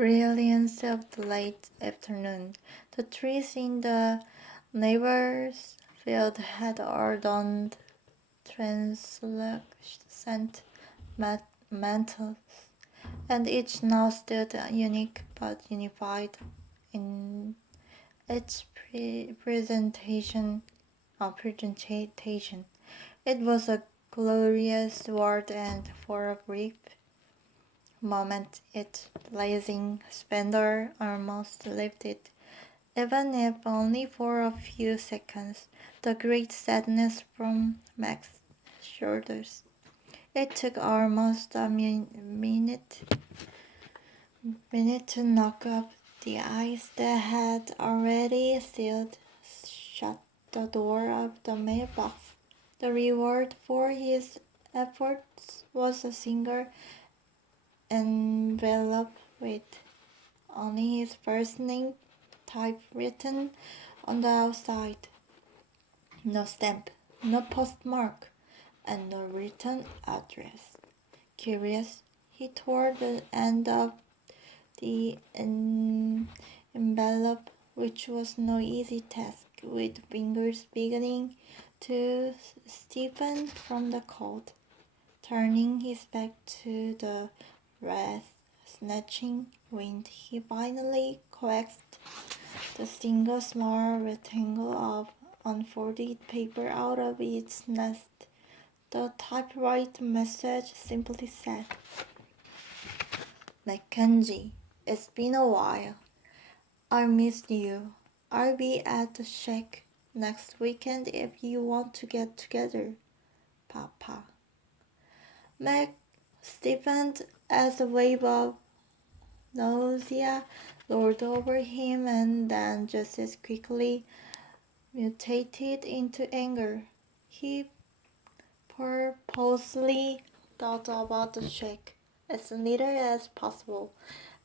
brilliance of the late afternoon. The trees in the neighbor's field had adorned translucent mantles, and each now stood unique but unified in its presentation. It was a glorious world, and for a brief moment its blazing splendor almost lifted, even if only for a few seconds, the great sadness from Max's shoulders. It took almost a minute to knock up the ice that had already sealed shut the door of the mailbox. The reward for his efforts was a single envelope with only his first name typewritten on the outside. No stamp, no postmark, and no written address. Curious, he tore the end of the envelope, which was no easy task, with fingers beginning to stiffen from the cold. Turning his back to the breath-snatching wind, he finally coaxed the single small rectangle of unfolded paper out of its nest. The typewritten message simply said, "Mackenzie, it's been a while. I missed you. I'll be at the shack next weekend if you want to get together, Papa." Mac stiffened as a wave of nausea rolled over him and then just as quickly mutated into anger. He purposely thought about the shack as little as possible,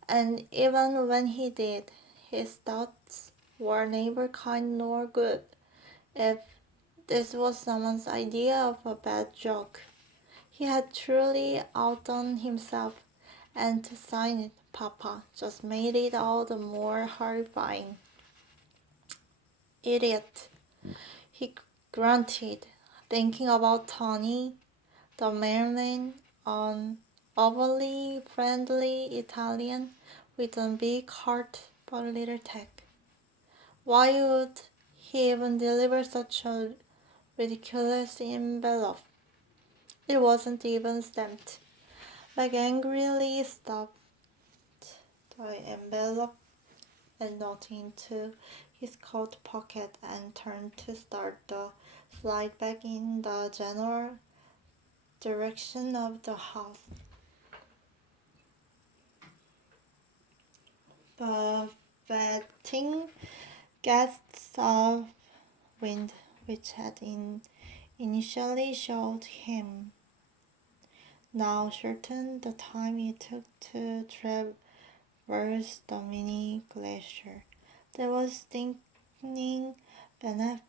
and even when he did, his thoughts were neither kind nor good. If this was someone's idea of a bad joke, he had truly outdone himself, and to sign it, Papa, just made it all the more horrifying. "Idiot," he grunted, thinking about Tony, the mailman, an overly friendly Italian with a big heart but little tact. Why would he even deliver such a ridiculous envelope? It wasn't even stamped. Meg angrily stuffed the envelope and note into his coat pocket and turned to start the flight back in the general direction of the house. Buffeting gusts of wind, which had initially showed him, now shortened the time it took to traverse the mini glacier that was thickening beneath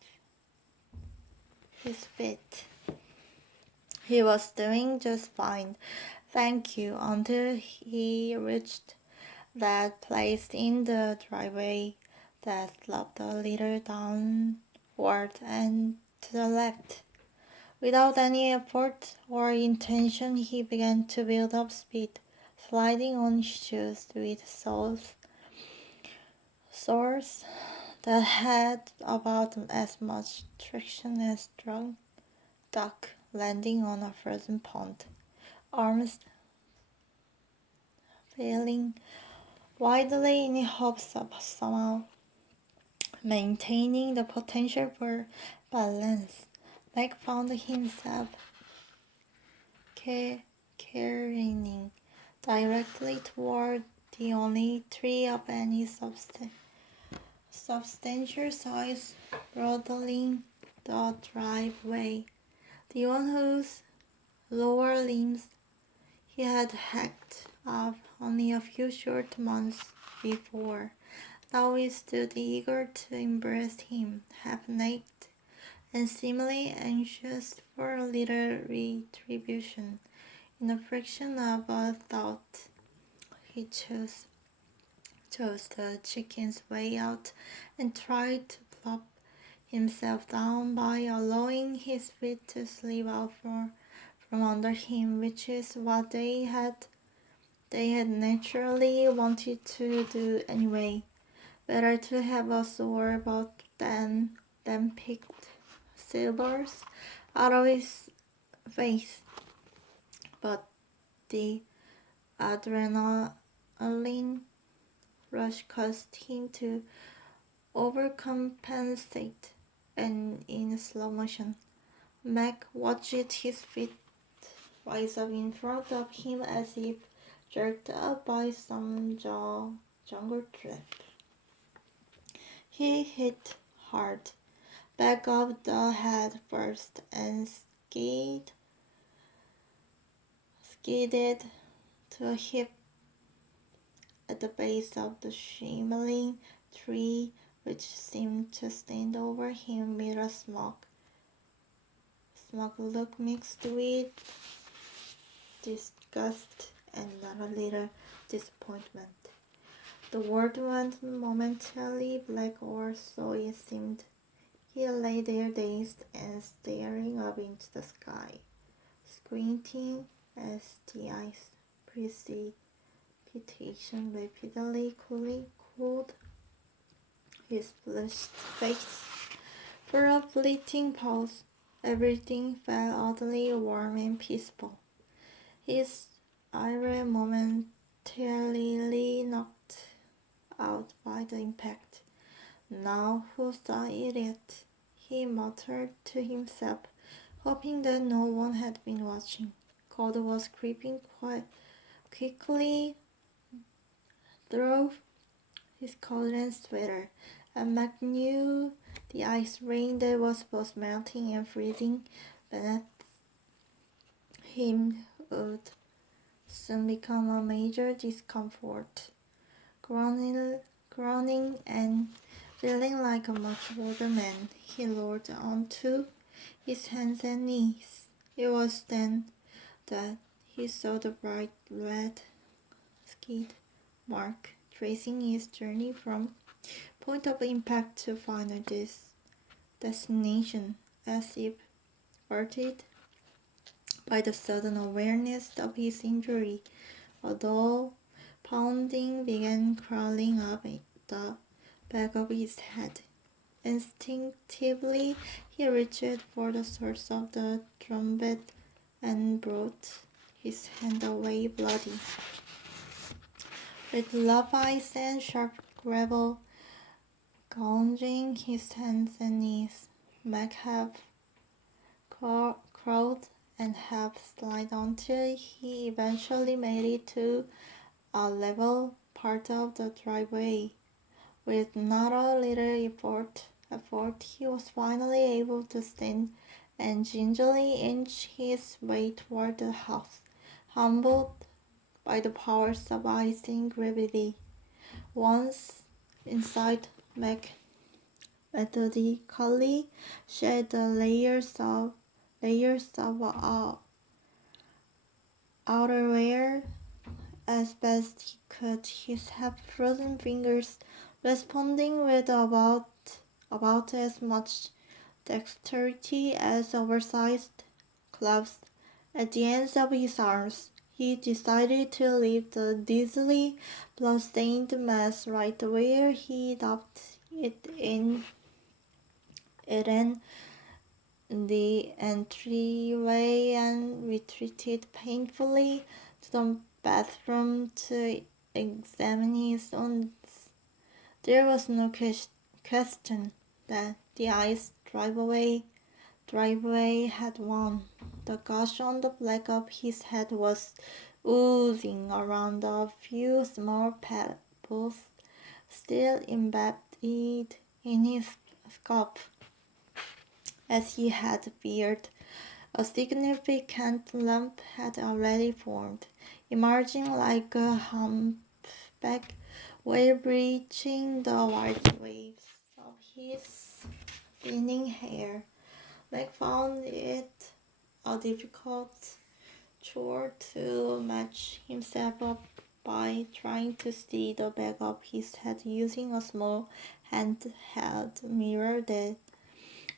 his feet. He was doing just fine, thank you, until he reached that place in the driveway that sloped a little downward and to the left. Without any effort or intention, he began to build up speed, sliding on shoes with soles that had about as much traction as drunk duck landing on a frozen pond, arms flailing widely in hopes of somehow maintaining the potential for balance. Mike found himself careening directly toward the only tree of any substantial size broadening the driveway, the one whose lower limbs he had hacked off only a few short months before. Now he stood eager to embrace him, half-naked, and seemingly anxious for a little retribution. In a fraction of a thought, he chose chose the chicken's way out and tried to plop himself down by allowing his feet to slip out from under him, which is what they had naturally wanted to do anyway. Better to have a sore butt than picked silvers out of his face. But the adrenaline rush caused him to overcompensate, and in slow motion, Mac watched his feet rise up in front of him as if jerked up by some jungle trap. He hit hard, back of the head first, and skidded to a heap at the base of the shimmering tree, which seemed to stand over him with a smoke look mixed with disgust and not a little disappointment. The world went momentarily black, or so it seemed. He lay there dazed and staring up into the sky, squinting as the ice precipitation rapidly cooled his flushed face. For a fleeting pause, everything felt oddly warm and peaceful. His ire momentarily knocked out by the impact. Now who saw it yet? He muttered to himself, hoping that no one had been watching. Cold was creeping quickly through his coat and sweater, and Mac knew the ice rain that was both melting and freezing beneath him would soon become a major discomfort. Groaning and feeling like a much older man, he rolled onto his hands and knees. It was then that he saw the bright red skid mark tracing his journey from point of impact to final destination, as if alerted by the sudden awareness of his injury. A dull pounding began crawling up the back of his head. Instinctively, he reached for the source of the trumpet and brought his hand away bloody. With love eyes and sharp gravel gouging his hands and knees, Mac half crawled and half slid until he eventually made it to a level part of the driveway. With not a little effort, he was finally able to stand and gingerly inch his way toward the house, humbled by the powers of ice and gravity. Once inside, Mac methodically shed the layers of outerwear as best he could, his half-frozen fingers responding with about as much dexterity as oversized gloves at the ends of his arms. He decided to leave the dizzily blood-stained mess right where he dumped it in the entryway and retreated painfully to the bathroom to examine his wounds. There was no question that the ice driveway had won. The gash on the back of his head was oozing around a few small pebbles still embedded in his scalp. As he had feared, a significant lump had already formed, emerging like a humpback whale breaching the wide waves of his thinning hair. Mac found it a difficult chore to match himself up by trying to see the back of his head using a small handheld mirror that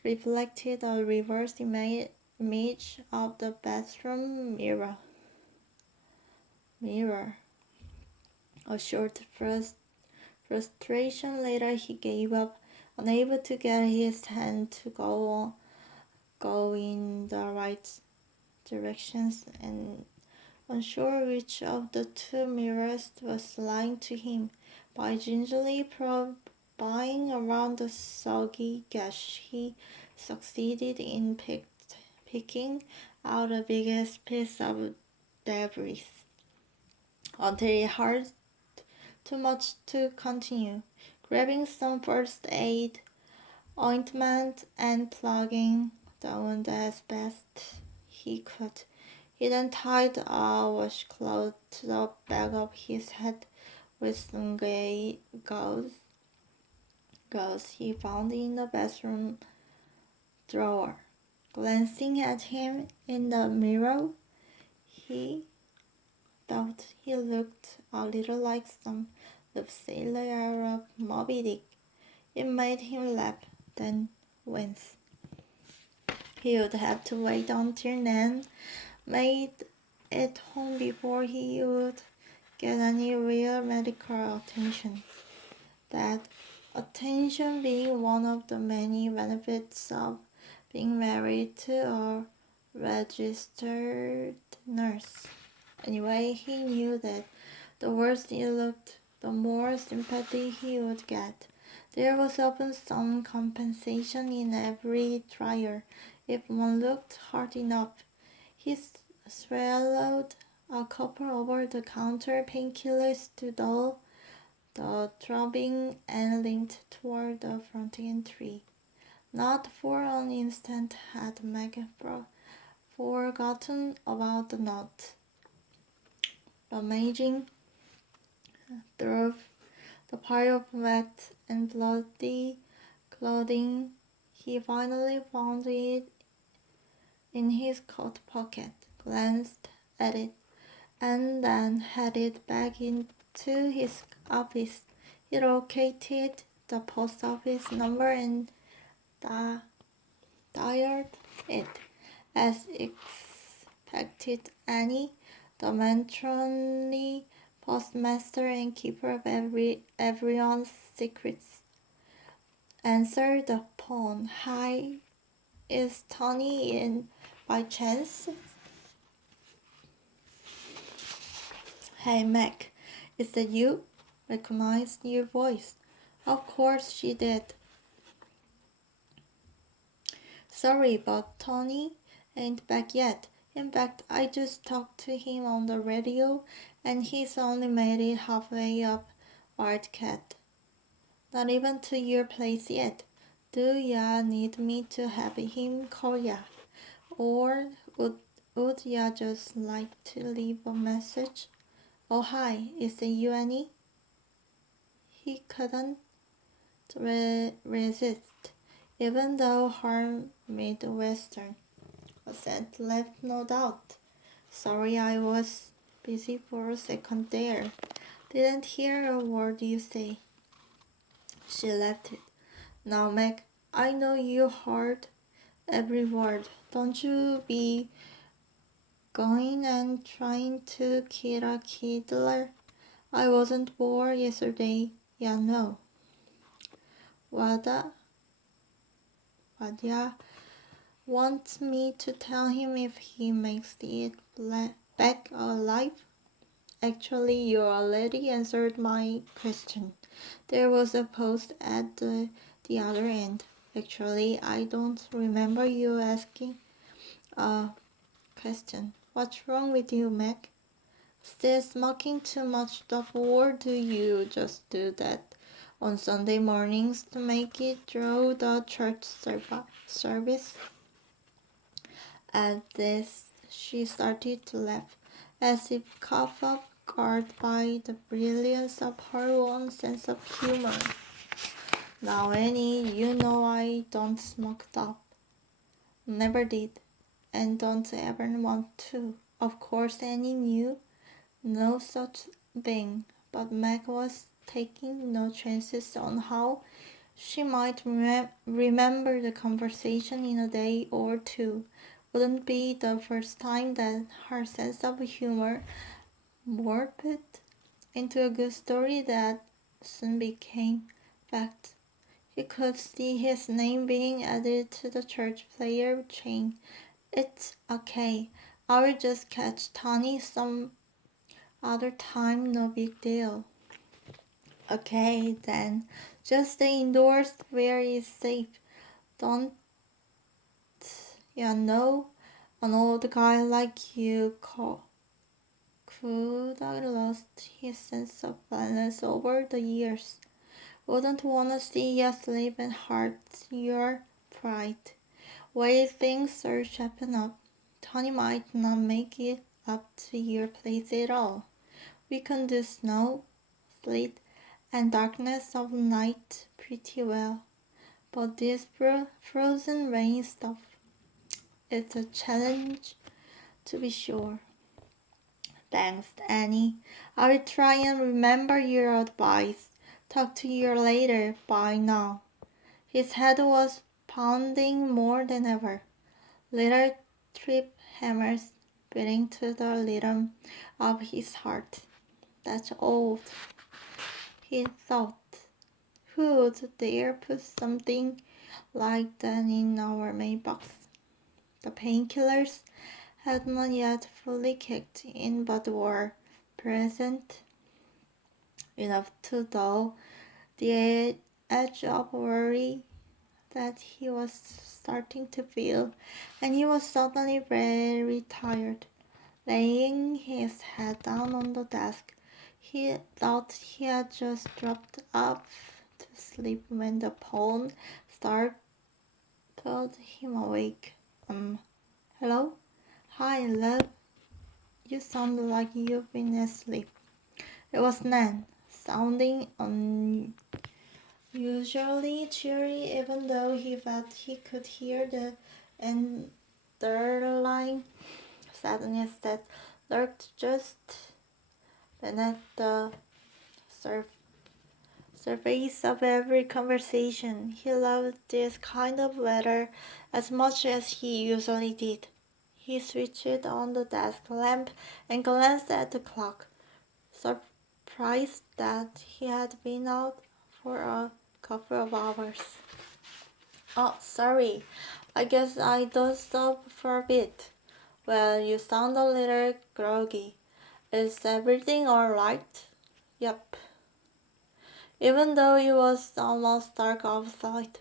reflected a reverse image of the bathroom mirror. A short frustration later, he gave up, unable to get his hand to go in the right directions and unsure which of the two mirrors was lying to him. By gingerly prying around the soggy gash, he succeeded in picking out the biggest piece of debris until it hurt too much to continue. Grabbing some first aid ointment and plugging the wound as best he could, he then tied a washcloth to the back of his head with some gauze he found in the bathroom drawer. Glancing at him in the mirror, he thought he looked a little like some sailor of Moby Dick. It made him laugh, then wince. He would have to wait until Nan made it home before he would get any real medical attention. That attention being one of the many benefits of being married to a registered nurse. Anyway, he knew that the worse it looked, the more sympathy he would get. There was often some compensation in every trial if one looked hard enough. He swallowed a couple over-the-counter painkillers to dull the throbbing and limped toward the front entry. Not for an instant had Meg forgotten about the note. Rummaging through the pile of wet and bloody clothing, he finally found it in his coat pocket, glanced at it, and then headed back into his office. He located the post office number and dialed it. As expected, Annie, the matronly postmaster and keeper of everyone's secrets, answered the phone. Hi, is Tony in by chance? Hey, Mac, is that you? Recognized your voice. Of course she did. Sorry, but Tony ain't back yet. In fact, I just talked to him on the radio, and he's only made it halfway up Wildcat. Not even to your place yet. Do ya need me to have him call ya? Or would ya just like to leave a message? Oh, hi, is it you, Annie? He couldn't resist, even though her Midwestern accent left no doubt. Sorry, I was busy for a second there. Didn't hear a word you say. She left it. Now, Meg, I know you heard every word. Don't you be going and trying to kill a kidder. I wasn't born yesterday. Yeah, no. What ya wants me to tell him if he makes it back alive? Actually, you already answered my question. There was a post at the other end. Actually, I don't remember you asking a question. What's wrong with you, Mac? Still smoking too much stuff, or do you just do that on Sunday mornings to make it through the church service? At this, she started to laugh, as if caught off guard by the brilliance of her own sense of humor. Now, Annie, you know I don't smoke dope. Never did, and don't ever want to. Of course, Annie knew no such thing, but Meg was taking no chances on how she might remember the conversation in a day or two. Wouldn't be the first time that her sense of humor morphed into a good story that soon became fact. He could see his name being added to the church player chain. It's okay. I will just catch Tony some other time, no big deal. Okay, then. Just stay indoors where it's safe. Don't you know an old guy like you could have lost his sense of balance over the years. Wouldn't wanna see you slip and hurt your pride. Wait things are shaping up. Tony might not make it up to your place at all. We can do snow, sleet, and darkness of night pretty well. But this frozen rain stuff, it's a challenge to be sure. Thanks, Annie. I will try and remember your advice. Talk to you later. Bye now. His head was pounding more than ever. Little trip hammers beating to the rhythm of his heart. That's old, he thought. Who would dare put something like that in our mailbox? The painkillers had not yet fully kicked in but were present enough to dull the edge of worry that he was starting to feel, and he was suddenly very tired. Laying his head down on the desk, he thought he had just dropped off to sleep when the phone startled him awake. Hello? Hi, love. You sound like you've been asleep. It was Nan, sounding unusually cheery, even though he felt he could hear the underlying sadness that lurked just beneath the surface of every conversation. He loved this kind of weather as much as he usually did. He switched on the desk lamp and glanced at the clock, surprised that he had been out for a couple of hours. Oh, sorry. I guess I dozed off for a bit. Well, you sound a little groggy. Is everything alright? Yep. Even though it was almost dark outside,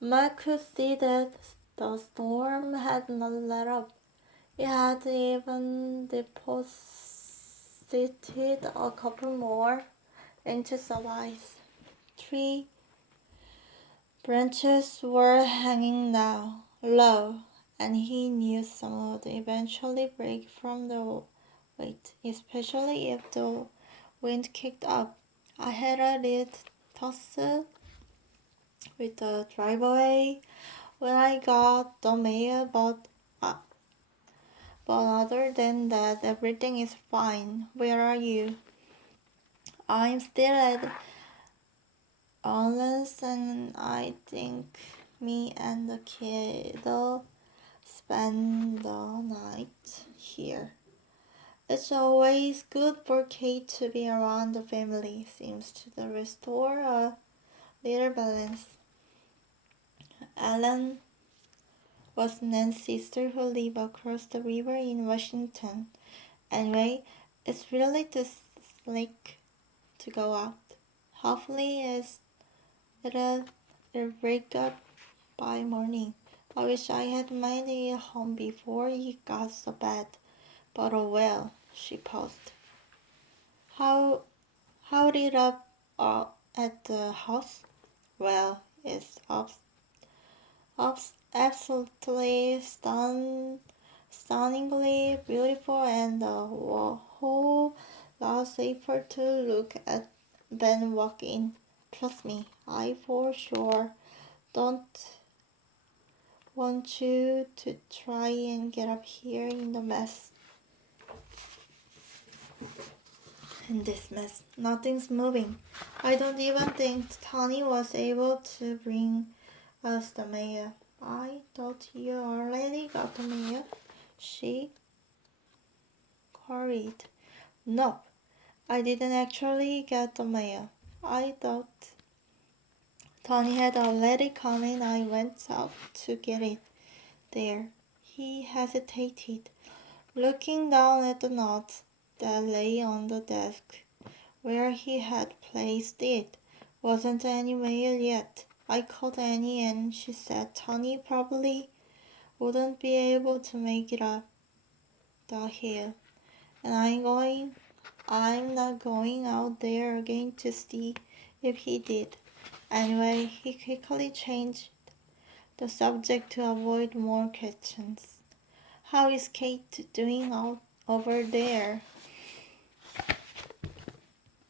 Mac could see that the storm had not let up. It had even deposited a couple more inches of ice. Tree branches were hanging now, low, and he knew some would eventually break from the weight, especially if the wind kicked up. I had a little tussle with the driveway when I got the mail, but other than that, everything is fine. Where are you? I'm still at Orleans, and I think me and the kiddo spend the night here. It's always good for Kate to be around the family. Seems to restore a little balance. Ellen was Nan's sister who lived across the river in Washington. Anyway, it's really too slick to go out. Hopefully it'll break up by morning. I wish I had made it home before it got so bad. But oh well, she paused. How did up at the house? Well, it's absolutely stunningly beautiful and a whole lot safer to look at than walk in. Trust me, I for sure don't want you to try and get up here in the mess. in this mess. Nothing's moving. I don't even think Tony was able to bring us the mail. I thought you already got the mail, she queried. Nope, I didn't actually get the mail. I thought Tony had already come and I went out to get it. There, he hesitated, looking down at the note that lay on the desk. Where he had placed it wasn't any mail yet. I called Annie and she said Tony probably wouldn't be able to make it up the hill. And I'm not going out there again to see if he did. Anyway, he quickly changed the subject to avoid more questions. How is Kate doing out over there?